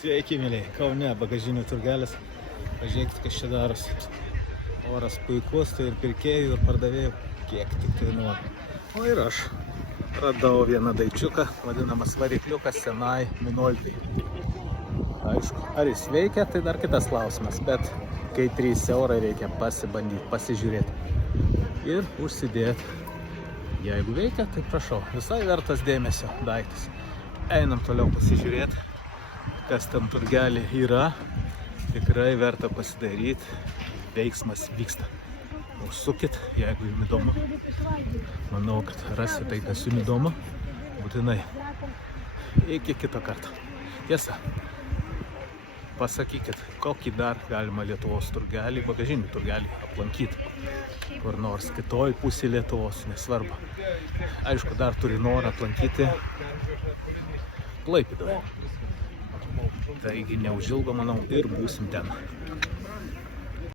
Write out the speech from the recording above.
Sveiki, mėlyje. Kaune bagažinių turgelis. Pažiūrėkit, kas čia darosi. Oras puikus, tai ir pirkėjų, ir pardavėjų. Kiek tik tai nori. O ir aš radau vieną daičiuką, vadinamas varikliukas senai Minoltai. Aišku, ar jis veikia, tai dar kitas klausimas, bet kai 3 eurai reikia pasibandyti, pasižiūrėti ir užsidėti. Jeigu veikia, tai prašau, visai vertas dėmesio daiktas. Einam toliau pasižiūrėti, kas tam turgelį yra. Tikrai verta pasidaryti, veiksmas vyksta. Užsukit, jeigu jums įdomu. Manau, kad rasite tai, kas jums įdomu. Būtinai. Iki kito karto. Tiesa, pasakykit, kokį dar galima Lietuvos turgelį, bagažinių turgelį aplankyti. Kur nors kitoj pusė Lietuvos, nesvarbu. Aišku, dar turi norą aplankyti Klaipėdoje. Taigi neužilgo, manau, ir būsim ten.